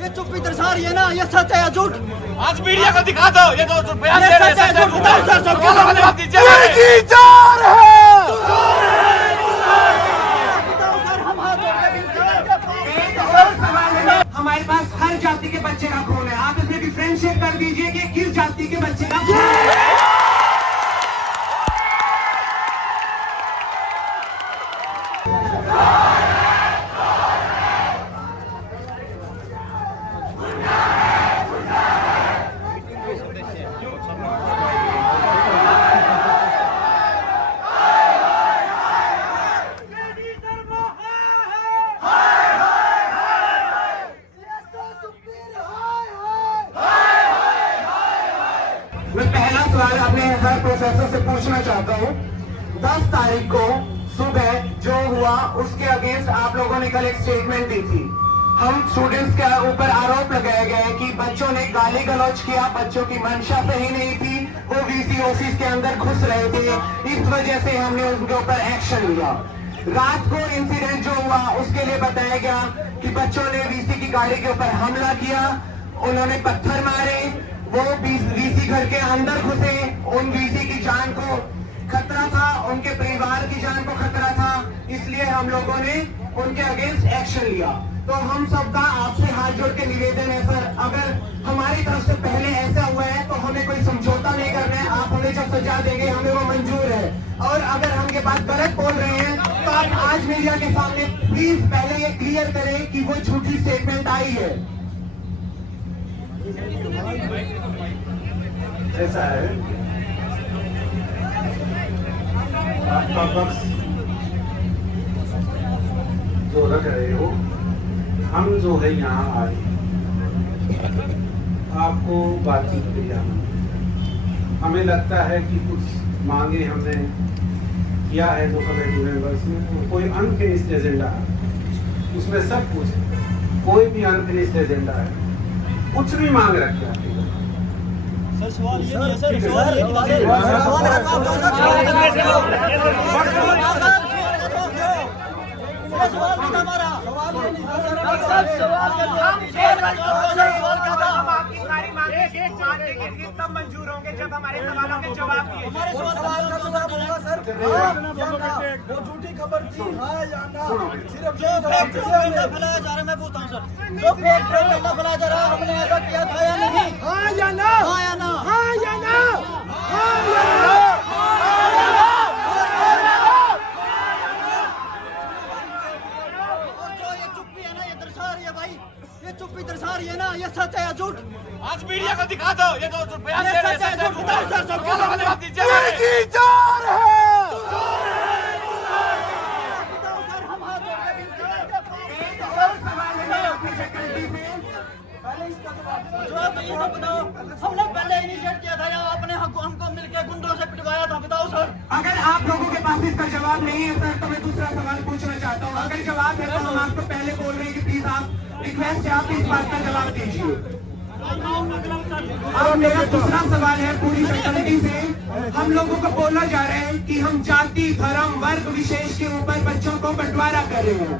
ये चुप्पी दर्शा रही है ना, ये सच है या झूठ? आज मीडिया को दिखा दो, ये तो बयान दे रहे हैं, सच है झूठ? जवाब दीजिए। हमारे पास हर जाति के बच्चे का खून है, आप इसमें डिफरेंशिएट कर दीजिए कि किस जाति के बच्चे का खून है। मैं पहला सवाल अपने हर प्रोफेसर से पूछना चाहता हूँ, 10 तारीख को सुबह जो हुआ उसके अगेंस्ट आप लोगों ने कल एक स्टेटमेंट दी थी। हम स्टूडेंट्स के ऊपर आरोप लगाया गया है कि बच्चों ने गाली गलौज किया, बच्चों की मंशा सही नहीं थी, वो वीसी ऑफिस के अंदर घुस रहे थे, इस वजह से हमने उनके ऊपर एक्शन लिया। रात को इंसिडेंट जो हुआ उसके लिए बताया गया कि बच्चों ने वीसी की गाड़ी के ऊपर हमला किया, उन्होंने पत्थर मारे, वो वीसी घर के अंदर घुसे, उन वीसी की जान को खतरा था, उनके परिवार की जान को खतरा था, इसलिए हम लोगों ने उनके अगेंस्ट एक्शन लिया। तो हम सबका आपसे हाथ जोड़ के निवेदन है सर, अगर हमारी तरफ से पहले ऐसा हुआ है तो हमें कोई समझौता नहीं करना है, आप हमें जब सजा देंगे हमें वो मंजूर है। और अगर हम ये बात गलत बोल रहे हैं तो आप आज मीडिया के सामने प्लीज पहले ये क्लियर करें कि वो झूठी स्टेटमेंट आई है। ऐसा है, आपका पक्ष जो रख रहे हो, हम जो है यहाँ आए आपको बातचीत के लिए आना। हमें लगता है कि कुछ मांगे हमने किया है जो कमेटी मेंबर्स ने, तो कोई अनफिनिश्ड एजेंडा है उसमें, सब कुछ कोई भी अनफिनिश्ड एजेंडा है, कुछ भी मांग रखे आपके सर सवाल ये नहीं है सर, सवाल ये नहीं है सवाल नहीं था हमारा, सवाल ये नहीं था सर, हम आपकी सारी मांगे मानने के लिए तब मंजूर होंगे जब हमारे सवालों के जवाब दिए। हमारे सवाल का जवाब होगा सर, वो झूठी खबर थी हाँ या ना, सिर्फ जो फेक प्रोपेगेंडा फैलाया जा रहा है, मैं पूछता हूँ सर, जो फेक प्रोपेगेंडा फैलाया जा रहा है, हमने ऐसा किया था या नहीं? हाँ या ना, हाँ या ना, हाँ या ना, हाँ या ना। और जो ये चुप्पी है ना, ये दर्शा रही है भाई, ये चुप्पी दर्शा रही है ना, ये सच है या झूठ? आज मीडिया को दिखा दो, ये तो बयान दे रहे हैं, सच है झूठ? जवाब दीजिए। हमने पहले इनिशिएट किया था या आपने हमको मिलकर गुंडों से पिटवाया था, बताओ सर। अगर आप लोगों के पास इसका जवाब नहीं है सर तो मैं दूसरा सवाल पूछना चाहता हूँ, अगर जवाब है तो हम आपको पहले बोल रहे हैं कि प्लीज आप रिक्वेस्ट है आप इस बात का जवाब दीजिए। अब मेरा दूसरा सवाल है, पूरी फैकल्टी से हम लोगों को बोला जा रहा है कि हम जाति धर्म वर्ग विशेष के ऊपर बच्चों को बंटवारा कर रहे हैं।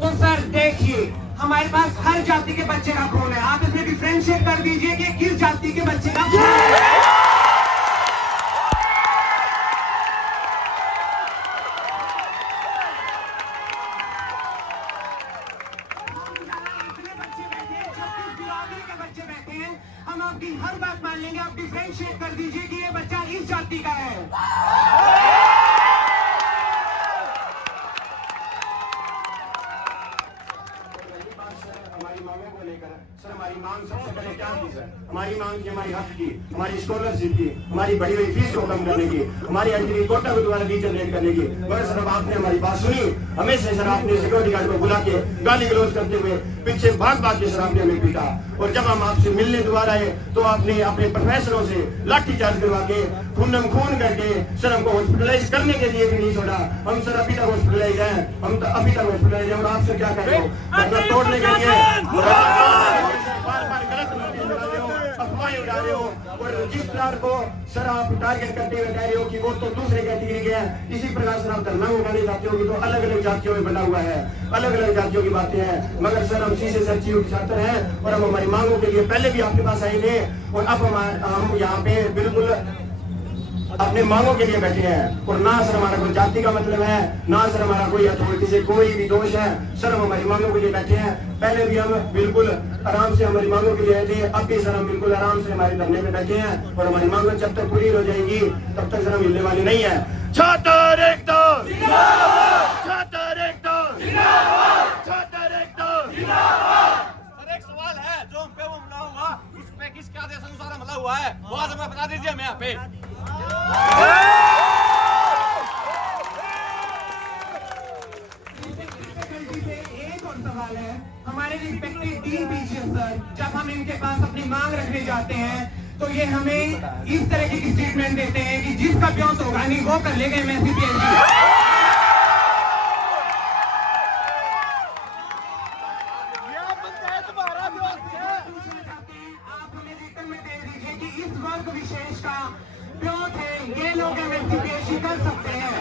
तो सर देखिए, हमारे पास हर जाति के बच्चे का खून है, आप इसमें डिफरेंशिएट कर दीजिए कि किस जाति के बच्चे का खून है। बच्चे बैठे हैं, हम आपकी हर बात मान लेंगे, आप डिफरेंशिएट कर दीजिए कि ये बच्चा इस जाति का है। हमारी मांगों को लेकर सर, हमारी मांग सबसे पहले क्या थी सर? हमारी मांग थी हमारी हक की, हमारी स्कॉलरशिप की, हमारी बढ़ी हुई फीस को कम करने की, हमारी एंट्री कोटा को दोबारा रीजनरेट करने की। मगर सर अब आपने हमारी बात सुनी, हमें से सर आपने सिक्योरिटी गार्ड को बुला के गाली गलौज करते हुए पीछे भाग के सर आपने हमें पीटा, और जब हम आपसे मिलने दोबारा आए तो आपने अपने प्रोफेसरों से लाठीचार्ज करवा के खून करके सर हमको हॉस्पिटलाइज करने के लिए भी नहीं छोड़ा। हम सर अभी तक हॉस्पिटलाइज हैं, हम तो अभी तक हॉस्पिटलाइज हैं, और आपसे क्या कह रहे हो तोड़ने के लिए बार-बार गलत अफवाहें उड़ा रहे हो। और जिस प्लान को सर आप टारगेट करते हुए कह रहे हो कि वो तो दूसरे कैटेगरी के हैं, इसी प्रकार सर आप धरना उठाने जाते होगी तो अलग अलग जातियों में बना हुआ है, अलग अलग जातियों की बातें हैं। मगर सर हम सीधे सर चीफ छात्र हैं और हम हमारी मांगों के लिए पहले भी आपके पास आए थे और अब हम यहाँ पे बिल्कुल अपने मांगों के लिए बैठे हैं। और ना सर हमारा कोई जाति का मतलब है, ना सर हमारा कोई अथॉरिटी से कोई भी दोष है। सर हम हमारी मांगों के लिए बैठे हैं। पहले भी हम बिल्कुल आराम से हमारी मांगों के लिए आए थे, अब भी सर हम बिल्कुल आराम से हमारे धरने में बैठे हैं और हमारी मांगों जब तक पूरी हो जाएगी तब तक सर हम हिलने वाले नहीं है। छात्र एकता, छात्र एकता, छात्र एकता। सर एक सवाल है, जो हम पे वो हमला हुआ उस पे किसके आदेश अनुसार हमला हुआ है, वो आज हमें बता दीजिए हमें यहाँ पे। एक और सवाल है, हमारे रिस्पेक्टेड डीन टीचर सर, जब हम इनके पास अपनी मांग रखने जाते हैं तो ये हमें इस तरह की स्टेटमेंट देते हैं कि जिसका ब्योंत होगा नहीं वो कर लेगा MSc PhD। आप हमें रिटर्न में दे दीजिए कि इस वर्ग विशेष का ब्योंत है, ये लोग MSc PhD कर सकते हैं।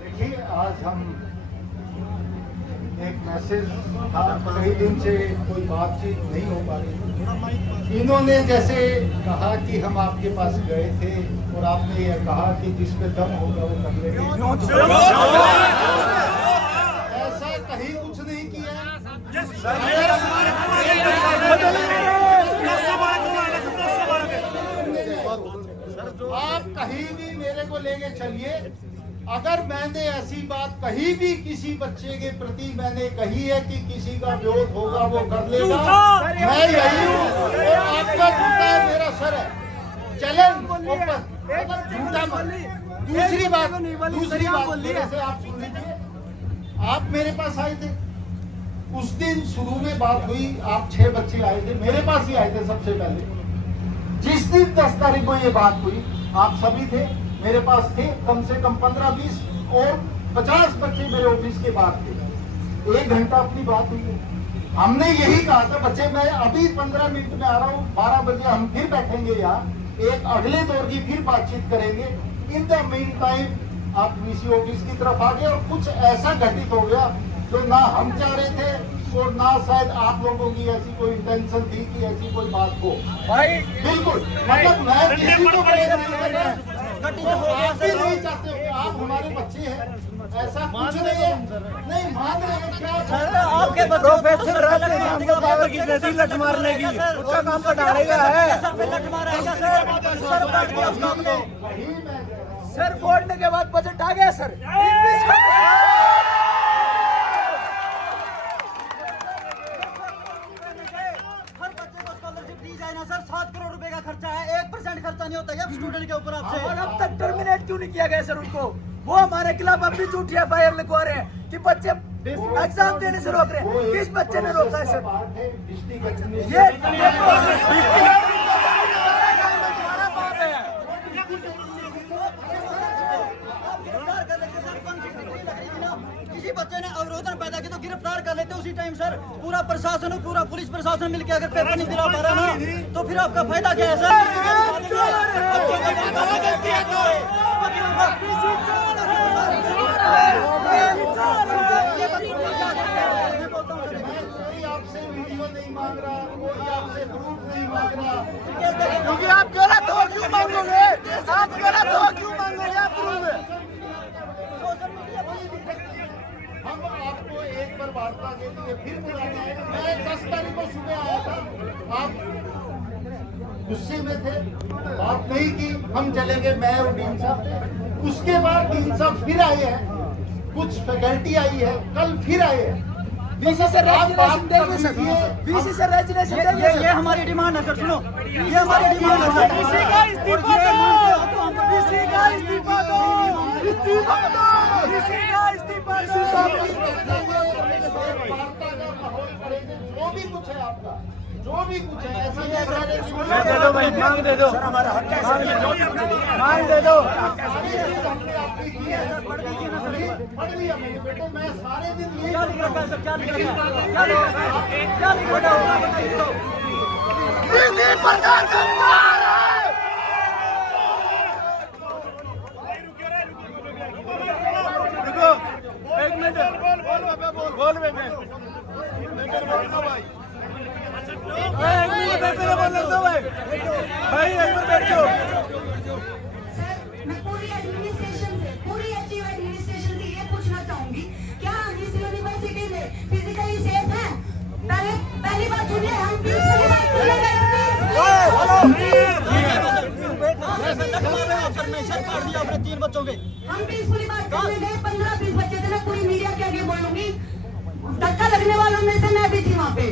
देखिए, आज हम एक मैसेज था, कई दिन से कोई बातचीत नहीं हो पा रही। इन्होंने जैसे कहा कि हम आपके पास गए थे और आपने ये कहा कि जिस पे दम होगा वो कर लेंगे। ऐसा कहीं कुछ नहीं किया। आप कहीं भी मेरे को लेके चलिए, अगर मैंने ऐसी बात कहीं भी किसी बच्चे के प्रति मैंने कही है कि किसी का विरोध होगा वो कर लेगा, मैं यही हूँ और आपका झूठा है, मेरा सर है। चैलेंज ओपन, झूठा मत। दूसरी बात मेरे से आप सुन लीजिए, आप मेरे पास आए थे उस दिन, शुरू में बात हुई, आप 6 बच्चे आए थे, मेरे पास ही आए थे सबसे पहले। जिस दिन 10 तारीख को ये बात हुई आप सभी थे, मेरे पास थे, कम से कम 15-20 और 50 बच्चे मेरे ऑफिस के बाहर थे। 1 घंटा अपनी बात हुई। हमने यही कहा था बच्चे मैं अभी 15 मिनट में आ रहा हूँ, 12 बजे हम फिर बैठेंगे यहाँ, एक अगले दौर की फिर बातचीत करेंगे। इन द मीन टाइम आप VC ऑफिस की तरफ आ गए और कुछ ऐसा घटित हो गया जो ना हम चाह रहे थे और ना शायद आप लोगों की ऐसी कोई इंटेंशन थी कि ऐसी कोई बात हो। भाई बिल्कुल, मतलब मैं किसी को नहीं चाहते हो, आप हमारे बच्चे हैं, ऐसा कुछ नहीं है। नहीं मान रहे हैं क्या? आपके प्रोफेसर रहते हैं, हमको बाबा की नदी लट मार लेगी, उसका काम तो डालेगा है। सर पे लट मारेगा सर, सर फोड़ने के बाद बजट आ गया सर। सर 7 करोड़ रुपए का खर्चा है, 1% खर्चा नहीं होता है स्टूडेंट के ऊपर आपसे। और अब तक टर्मिनेट क्यों नहीं किया गया सर उनको? वो हमारे खिलाफ अब भी झूठी FIR लिखवा रहे हैं कि बच्चे एग्जाम देने से रोक रहे हैं। किस बच्चे ने रोका है सर? ये किसी बच्चे ने अवरोधन पैदा किया तो गिरफ्तार कर लेते उसी टाइम सर। पूरा प्रशासन और पूरा पुलिस प्रशासन मिलकर अगर पेपर नहीं दिला पा रहा ना तो फिर आपका फायदा क्या है सर? कोई आपसे वीडियो नहीं मांग रहा, कोई आपसे प्रूफ नहीं मांग रहा, क्योंकि आप गलत हो क्यों मांगोगे? आप गलत हो क्यों मांगोगे? आप प्रूफ हम आपको एक बार वार्ता के लिए फिर बुलाते हैं। मैं 10 तारीख को सुबह आया था, आप गुस्से में थे, बात नहीं की, हम चले गए, मैं और डीन साहब। उसके बाद डीन साहब फिर आए हैं, कुछ फैकल्टी आई है, कल फिर आए हैं। VC से रेजिग्नेशन देंगे सर, VC से रेजिग्नेशन देंगे। ये हमारी डिमांड है सर, सुनो, ये हमारी डिमांड है सर। VC का इस्तीफा दो, VC का इस्तीफा दो, इस्तीफा दो, VC का इस्तीफा दो। वार्ता का माहौल करेंगे, जो भी कुछ है आपका, जो भी कुछ है, ऐसा नहीं दे दो भाई, मांग दे दो, मांग दे दो। पढ़ लिया मेरे बेटे, मैं सारे दिन ये क्या लिख रखा है सर, क्या लिख रखा है, क्या लिख रखा है, क्या लिख रखा है, बताइए तो। रुको, एक मिनट, बोल बेटे, एक मिनट बेटे बोलने दो भाई, भाई एक मिनट बैठो। मैं पूरी एडमिनिस्ट्रेशन से, पूरी एचयू एडमिनिस्ट्रेशन से ये पूछना चाहूंगी, क्या हम इस यूनिवर्सिटी में फिजिकली सेफ हैं? पहली बात सुनिए, हम पीसफुली बात करने गए, अपने 3 बच्चों के हम पीसफुली बात करने गए, 15-20 बच्चे थे, मैं पूरी मीडिया के आगे बोलूंगी। धक्का लगने वालों में से मैं भी थी वहाँ पे।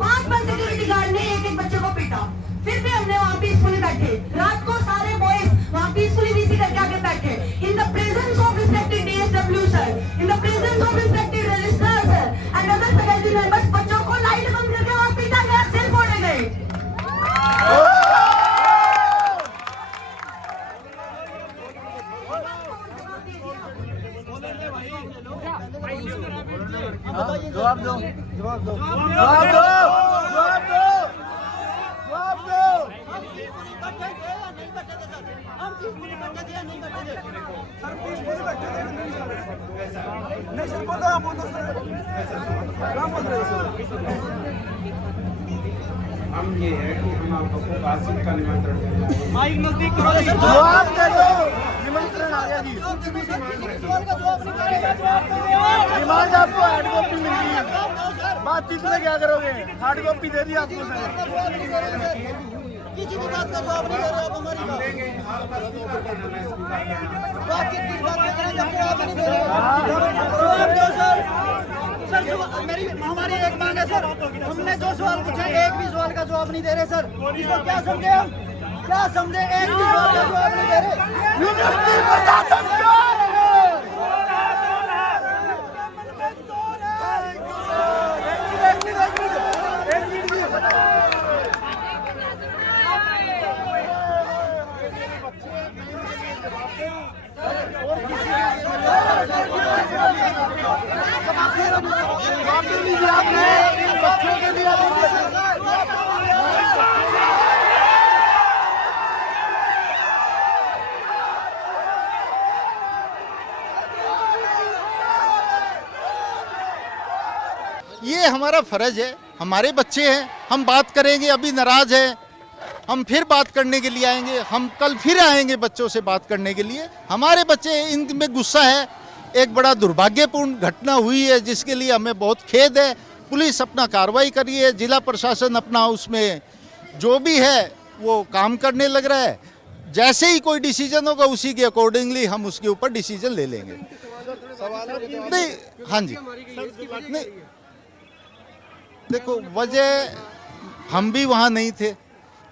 5 सिक्योरिटी गार्ड ने एक बच्चे को पीटा, फिर भी हमने वहाँ पीसफुली बैठे। रात को सारे बॉयज वहाँ पीसफुली वीसी करके आगे बैठे। In the presence of respected DSW sir, in the presence of respected registrar sir and other faculty members, बच्चों को लाइट बंद करके वहाँ पीटा गया, सिर फोड़े गए। जवाब दो, जवाब दो, जवाब दो, जवाब दो, जवाब दो। हम पीसफुली बैठे थे या नहीं बैठे थे सर? हम पीसफुली बैठे थे या नहीं बैठे थे? सर पीसफुली बैठे थे नहीं सर, बोलो आप बोलो सर, क्या बोल रहे हो सर? हम ये है कि हम आपको बातचीत का निमंत्रण दे रहे हैं। माइक नजदीक करो सर, जवाब दे दो, निमंत्रण आ गया जी। सवाल का जवाब नहीं करेगा, जवाब दो। डिमांड आपको हार्ड कॉपी मिल गई, बातचीत में क्या करोगे? हार्ड कॉपी दे दी आपको सर, किसी भी बात का जवाब नहीं दे रहे आप हमारी बातचीत किस बात में करें जब जवाब नहीं दे रहे? जवाब दो सर। सर मेरी हमारी एक मांग है सर, हमने जो सवाल पूछे एक भी सवाल का जवाब नहीं दे रहे सर, इसको क्या समझे हम, क्या समझे? एक भी सवाल का जवाब नहीं दे रहे। यूनिवर्सिटी प्रशासन चोर है। बच्चों के लिए ये हमारा फर्ज है, हमारे बच्चे हैं, हम बात करेंगे। अभी नाराज है, हम फिर बात करने के लिए आएंगे, हम कल फिर आएंगे बच्चों से बात करने के लिए। हमारे बच्चे, इनमें गुस्सा है। एक बड़ा दुर्भाग्यपूर्ण घटना हुई है जिसके लिए हमें बहुत खेद है। पुलिस अपना कार्रवाई कर रही है, जिला प्रशासन अपना उसमें जो भी है वो काम करने लग रहा है। जैसे ही कोई डिसीजन होगा उसी के अकॉर्डिंगली हम उसके ऊपर डिसीजन ले लेंगे। नहीं, हाँ जी, नहीं देखो, वजह हम भी वहाँ नहीं थे,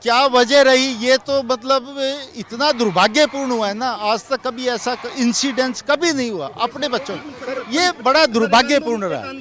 क्या वजह रही ये तो मतलब इतना दुर्भाग्यपूर्ण हुआ है ना, आज तक कभी ऐसा इंसिडेंट्स कभी नहीं हुआ अपने बच्चों, ये बड़ा दुर्भाग्यपूर्ण रहा।